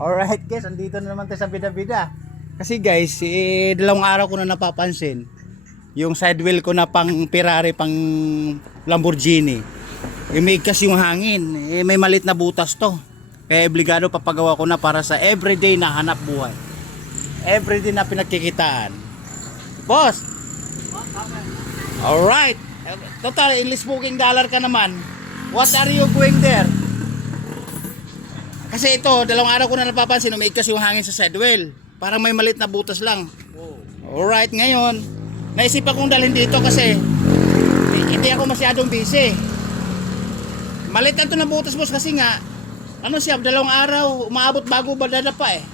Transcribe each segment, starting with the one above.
Alright guys, andito na naman tayo sa bida-bida. Kasi guys, dalawang araw ko na napapansin yung side wheel ko na pang Ferrari, pang Lamborghini. May kasi yung hangin, may malit na butas to. Kaya obligado papagawa ko na para sa everyday na hanap buhay. Everyday na pinagkikitaan. Boss! Alright. Total, English speaking dollar ka naman. What are you going there? Kasi ito, dalawang araw ko na napapansin, umiikas yung hangin sa sidewell. Parang may malit na butas lang. Alright, ngayon, naisipan kong dalhin dito kasi hindi ako masyadong busy. Malit na ito na butas, boss, kasi nga, ano siya, dalawang araw, umaabot bago badada pa eh.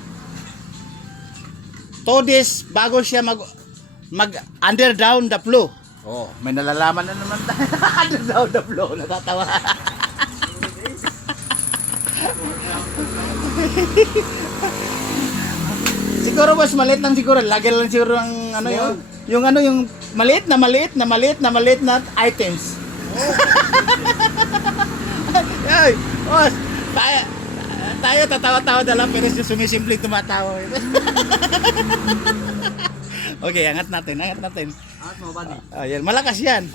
2 days bago siya mag under down the flow. Oh, may nalalaman na naman tayo. Under down the flow, natatawa. Siguro mas maliit lang siguro. Lagi lang siguro ang ano yung ano yung maliit na items. Ay, boss, tayo tatawa-tawa na lang pero sumisimpleng tumatawa. Okay, angat natin. Angat mo ba ni? Ayan, malakas yan.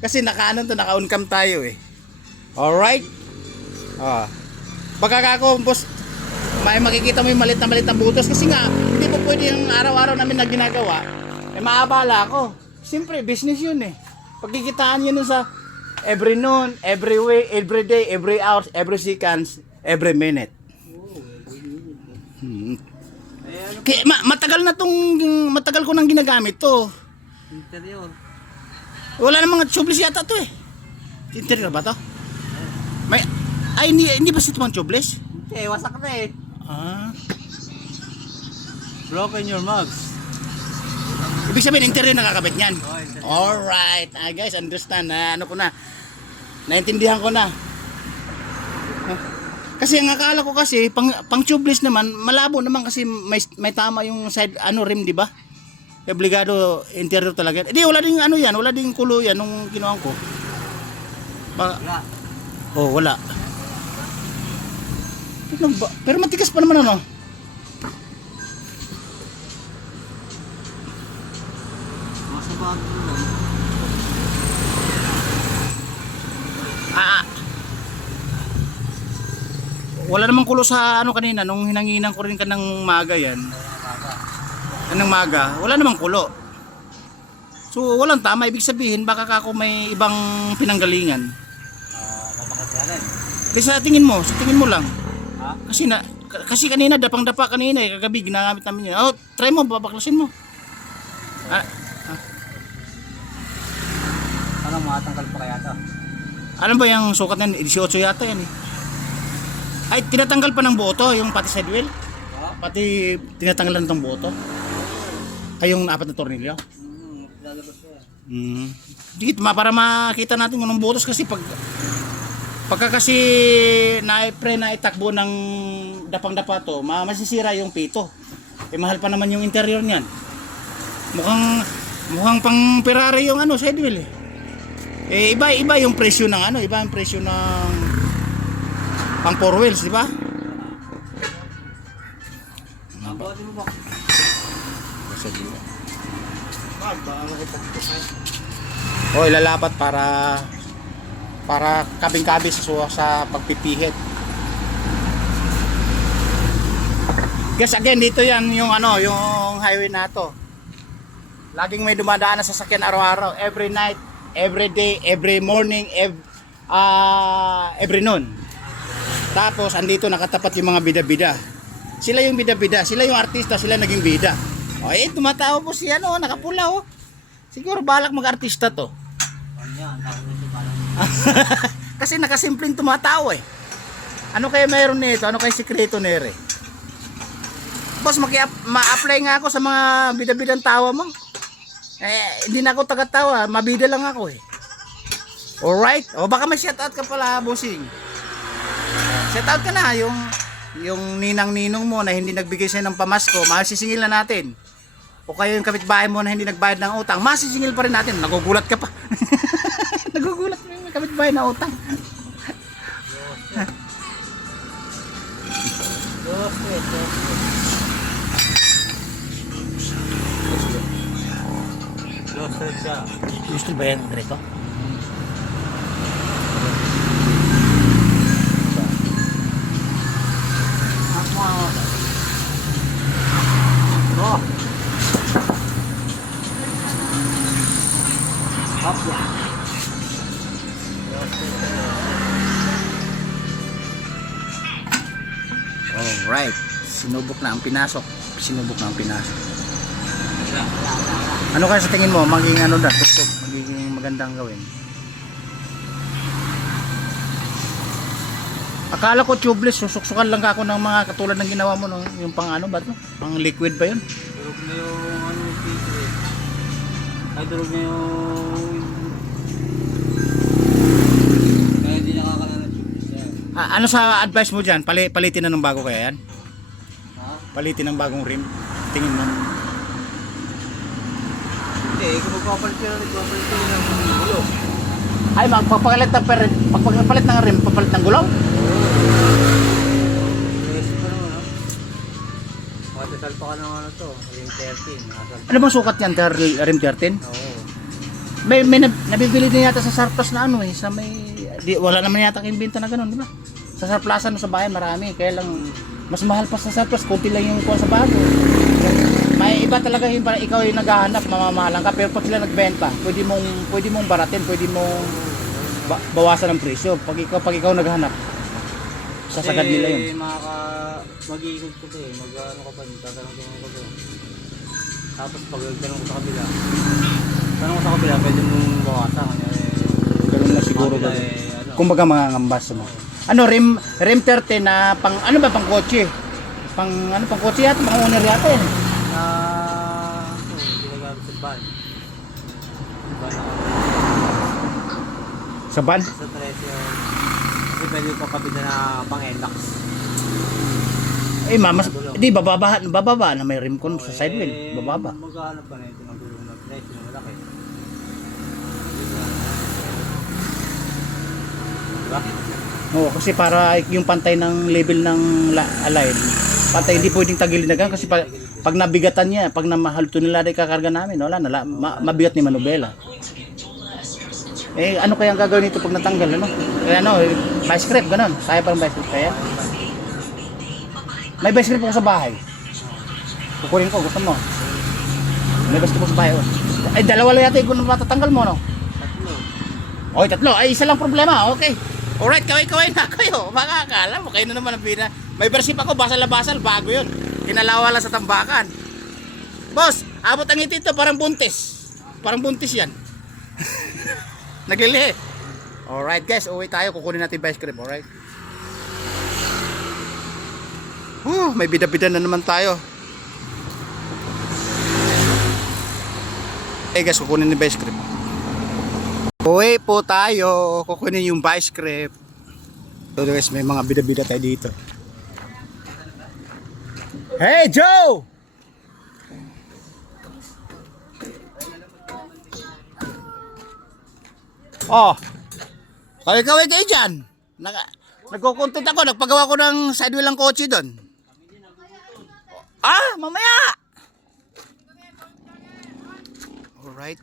Kasi naka-on cam tayo eh. Alright. Baka ako, boss, may makikita mo yung malit na butas kasi nga hindi po pwede yung araw-araw namin na ginagawa. Maabala ako. Siyempre, business yun eh. Pagkikitaan yun sa every noon, every way, every day, every hour, every seconds, every minute. Kaya, matagal ko nang ginagamit to. Interior. Wala namang tubeless yata to eh. Interior ba to? May hindi ba ito man tubeless? Hindi, wasak na eh. Broken your mugs. Ibig sabihin interior nakakabit niyan. Oh, interior. Alright. Guys, understand na ano ko na. Naintindihan ko na. Kasi ang akala ko kasi pang tubeless naman malabo naman kasi may tama yung side rim, di ba? Obligado interior talaga. Hindi wala ding ano yan, wala ding kulo yan nung kinuha ko. Wala. Oh, wala. Pero matigas pa naman ano. Masabahan ko lang. Wala namang kulo sa ano kanina nung hinanginan ko rin kanang maga yan. Kanang maga, wala namang kulo. So walang tama, ibig sabihin baka ako may ibang pinanggalingan. Mapakasyalan. Kasi sa tingin mo lang. Ha? Kasi kanina dapang-dapa kanina eh, kagabi ginagamit namin yan. Oh, try mo, babaklasin mo. Ano, matanggal pa kaya ito? Ano ba yung sukat na 18 yata yan eh. Ay, tinatanggal pa ng buo to, yung pati side wheel. Pati tinatanggalan ng buo to. Ay, yung 4 na tornilyo. Lalabas ko Hmm. yan. Dito, para makita natin kung anong butos kasi pagka kasi na-pre na itakbo ng dapang-dapa to, masisira yung pito. Eh, mahal pa naman yung interior niyan. Mukhang pang Ferrari yung side wheel eh. Eh, iba yung presyo ng iba yung presyo ng pang 4 wheels, di ba? Ang body mo ba? Oh, ilalapat para kabing-kabi sa pagpipihit. Guys, again dito yan yung yung highway na to. Laging may dumadaan na sasakyan araw-araw, every night, every day, every morning, every noon. Tapos andito nakatapat yung mga bida-bida. Sila yung bida-bida, sila yung artista, sila naging bida. Oh, tumatawa po si nakapula oh. Siguro balak mag-artista to. Ano yan? Tawag nito parang. Kasi nakasimpleng tumatawa eh. Ano kaya mayroon nito? Ano kaya sikreto nere? Boss, ma-apply nga ako sa mga bida-bidang tawa mo. Hindi na ako taga-tawa, mabida lang ako eh. Alright? O baka may shoutout ka pala, bossing. Shoutout ka na yung ninang-ninong mo na hindi nagbigay sa'yo ng pamasko, masisingil na natin. O kayo yung kapitbahay mo na hindi nagbayad ng utang, masisingil pa rin natin. Nagugulat ka pa. Nagugulat mo yung kapitbahay na utang. Siya. Gusto ba yan, Greco? Oh. Hapla. Alright. Sinubok na ang pinasok. Ano kaya sa tingin mo? Magiging ano na? Tuktok. Magiging magandang gawin. Akala ko tubeless. Susuksukan lang ako ng mga katulad ng ginawa mo. No? Yung pang ano ba ito? Pang liquid ba yun? Durog na yung ano yung pito eh. Ay, durog na yung... Kaya hindi nakakala ng tubeless niya. Ano sa advice mo dyan? Palitin na ng bago kaya yan? Ha? Palitin ng bagong rim? Tingin mo? Hindi, kung magpapalit ka ng gulo. Ay, magpapalit ng rim, papalit ng gulong? Yes pa naman, no? Makatasal pa ka ng ano to, ring 13. Nakasal. Ano bang sukat yan? Rim 13? Oo. May nabibili din yata sa surplus na ano eh, sa may wala naman yata kayong benta na gano'n, di ba? Sa surplusan sa bayan marami, kaya lang mas mahal pa sa surplus, konti lang yung kuha sa bago. May iba talaga yung para ikaw yung naghahanap, mamamahalan ka, pero pag sila nagbenta, pwede mong baratin, pwede mong bawasan ng presyo. Pag ikaw naghahanap, sasagad nila yun. Mag-iikot ko to eh, mag-ano ka pa, tatanong ko to. Tapos pag tanong ko sa kabila, pwede mong bawasan. Ganun lang siguro ba? Ano, Kumbaga mga ngambas mo. Ano rim 13 na pang ano ba pang kotse? Pang kotse yata, pang owner yata yan. ginagamit sa van. Van na Sa van? sa Treasure. Kasi pwede pa kabila na pang NLAX. Eh mas di bababa na may rim kon sa side wheel, bababa. Magkano pa na ito ng gulong na Treasure na malaki. Diba? Oo, kasi para yung pantay ng level ng align, pantay hindi pwedeng tagilid na ganun kasi pag nabigatan niya, pag namahal to nila ay kakarga namin, wala na mabigat ni Manubela. Eh ano kaya ang gagawin nito pag natanggal ano? Kaya ano, vice grip ganun. Kaya parang vice grip kaya. May vice grip ako sa bahay. Kukunin ko, gusto mo. May vice grip ako sa bahay. Oh. Ay dalawa lang yata yung matatanggal mo no. Tatlo. Oy, tatlo. Ay isa lang problema. Okay. Alright, kaway-kaway na kayo. Makakala mo, kayo na naman ang bina. May bersip ako, basal-basal, bago yun. Kinalawa lang sa tambakan. Boss, abot ang ngiti ito, parang buntis. Parang buntis yan. Naglilihi. Alright guys, uwi tayo. Kukunin natin yung vice grip, alright? May bida-bida na naman tayo. Eh guys, kukunin yung vice grip. Uwi po tayo, kukunin yung vice grip. So guys, may mga bida-bida tayo dito. Hey Joe! Oh, kaway-kaway kayo dyan. Nagkukontent ako, nagpagawa ko ng sidewheel ng kotse doon. Mamaya! Alright.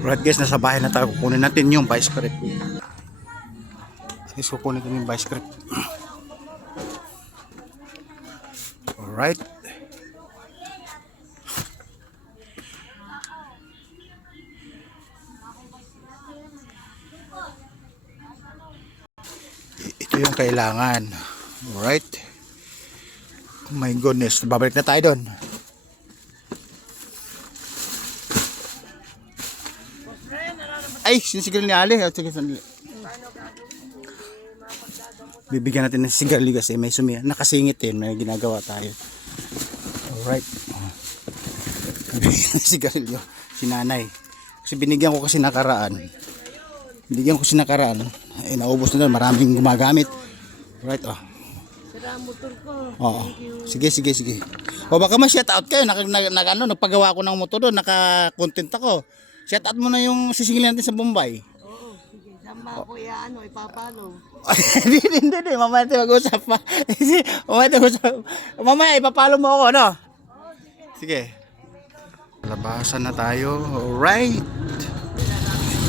Alright guys, nasa bahay na tayo. Kukunin natin yung vice grip. Guys, kukunin natin yung vice grip. Alright. Ito yung kailangan. Alright. Oh my goodness, babalik na tayo doon. Ay, sinisigil ni Ali. Sige, sandali. Bibigyan natin ng sigarilyo kasi may nakasingit eh. May ginagawa tayo. Alright. Bibigyan ng sigarilyo. Si nanay. Kasi binigyan ko kasi nakaraan. Eh, naubos na doon. Maraming gumagamit. Alright, oh. Sira ang motor ko. Oo. Sige. O baka ma-shout out kayo. Nagpagawa ko ng motor doon. Naka-content ako. Shout out mo na yung sisingilin natin sa Bombay. Oo, sige. Saan ba ako ipapalo? Hindi. Mamaya tayo mag-usap pa. Mamaya ipapalo mo ako, ano? Sige. Labasan na tayo. Alright.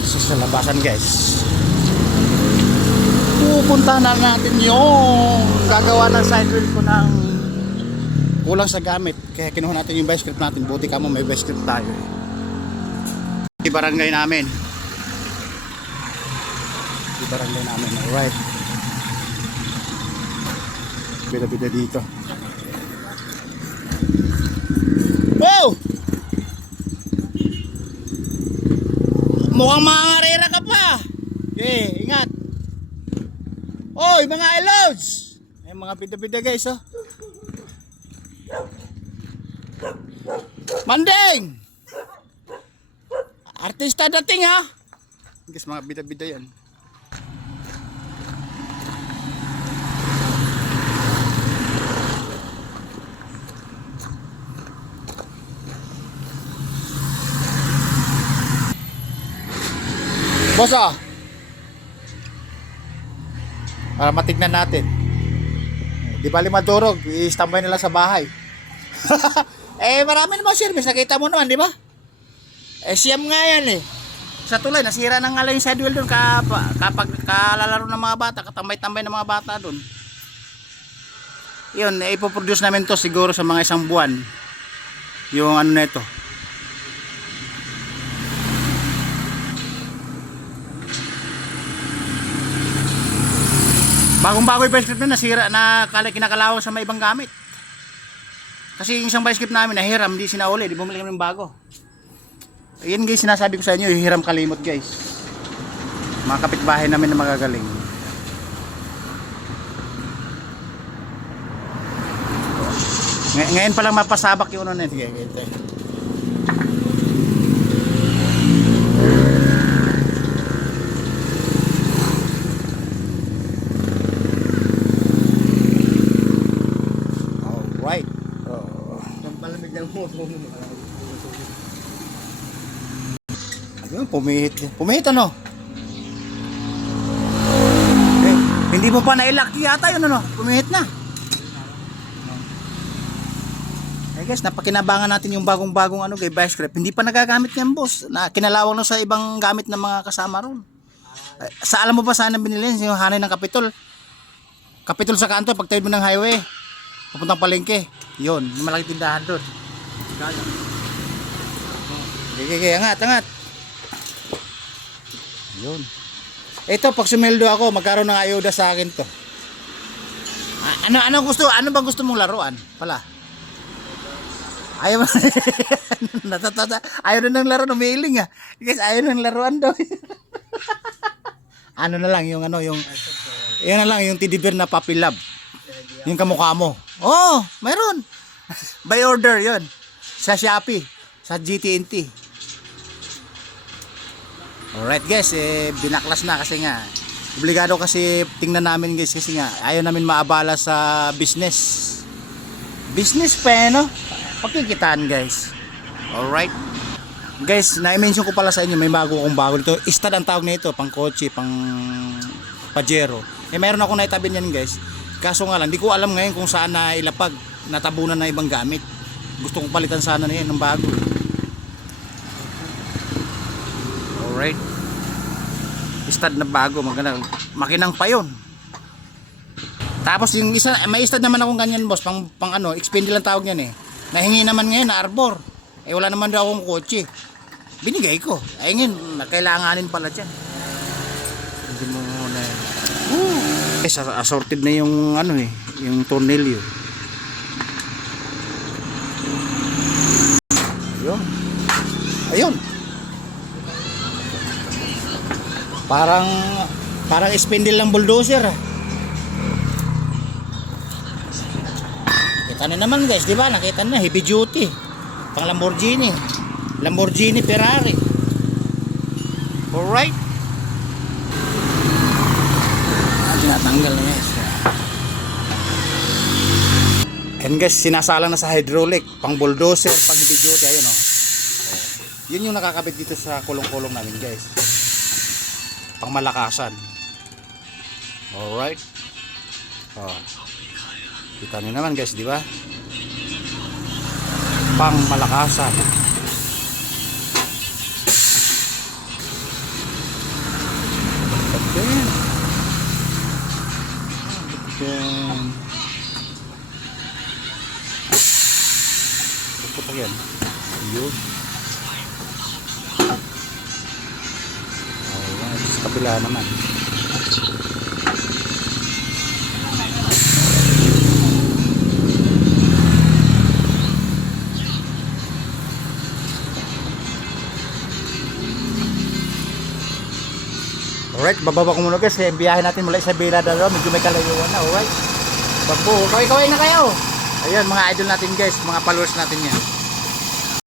So sa labasan guys. Pupunta na natin yung gagawa ng side wheel ko ng kulang sa gamit. Kaya kinuha natin yung vice grip natin. Buti ka mo may vice grip tayo. Di barangay namin. Di barangay namin. Alright. Bida-bida dito. Wow! Mukhang maangarera ka pa. Okay, ingat. Oy, mga elods. Ay, mga bida-bida guys, oh. Manding! Artista dating, ha? Guys, mga bida-bida yan. Boss, ah. Para matignan natin. Di bali madurog, i-standby nila sa bahay. Eh, marami namang service, nakita mo naman, di ba? Eh, siyam nga yan eh. Sa tulay, nasira na nga lang yung side wheel doon kapag kalalaro ng mga bata, katambay-tambay ng mga bata doon. Yun, ipoproduce namin to siguro sa mga isang buwan. Yung ano na ito. Bagong-bago yung vice grip na nasira na kinakalawang sa may ibang gamit. Kasi yung isang vice grip namin nahiram, hindi sinauli, di bumili kami ng bago. Ayan guys, sinasabi ko sa inyo, hiram kalimot guys. Mga kapitbahay namin na magagaling. Ngayon pa lang mapasabak yung ano na. Sige, ganito. Alright. Ang palamig ng motor mo. Ayun, pumihit. Pumihit ano? Eh, hindi mo pa nailak yata yun ano? Pumihit na. Eh guys, napakinabangan natin yung bagong-bagong ano kay vice grip. Hindi pa nagagamit yan boss. Na kinalawang na sa ibang gamit ng mga kasama ron. Sa alam mo ba saan binili yung hanay ng Kapitol? Kapitol sa kanto pagtawid mo ng highway. Papuntang palengke. Yun, yung malaking tindahan doon. Okay, angat. Yun. Ito, pag sumeldo ako, magkaroon ng ayuda sa akin to. Ano bang gusto mong laruan? Pala. Ayaw ayaw na ng laro, umiiling ah. Guys, ayaw na ng laruan daw. Ano na lang, yung na lang, yung teddy bear na puppy love. Yung kamukha mo. Oh, mayroon. By order yon. Sa Shopee, sa GT&T. Alright guys, binaklas na kasi nga. Obligado kasi tingnan namin guys kasi nga ayaw namin maabala sa business. Business pa no? Pagkikitaan guys. Alright. Guys, na-mention ko pala sa inyo may bago dito. Istad ang tawag nito, pang kotse, pang Pajero. Mayroon ako naitabi niyan guys. Kaso nga lang, hindi ko alam ngayon kung saan na ilapag, natabunan na ibang gamit. Gusto kong palitan sana na yan ng bago. Alright. Istad na bago, maganda. Makinang pa yun. Tapos yung isa, may istad naman akong ganyan boss, pang ano, expended lang tawag yan eh. Nahingi naman ngayon na arbor. Eh wala naman daw akong kotse. Binigay ko. Ay ngayon, kailanganin pala dyan. Hindi mo muna yan. Assorted na yung ano eh, yung tornilyo. Ayun. Parang spindle lang bulldozer. Kita na naman guys, di ba? Nakita na heavy duty. Pang Lamborghini, Ferrari. Alright. Tinatanggal na guys. And guys, sinasala na sa hydraulic, pang bulldozer, pang heavy duty, ayun oh. Yun yung nakakabit dito sa kulong-kulong namin guys. Pang malakasan. Alright. Oh. Kita niyo naman guys, di ba? pang malakasan. Okay. Okay. Puputok yan. Yun. Alright, sa kabila naman. Alright, bababa ko muna guys. Biyahe natin mula Isabela dalawa. Medyo may kalayuan na. Alright. Bagbo. Kaway-kaway na kayo. Ayan, mga idol natin guys. Mga followers natin yan.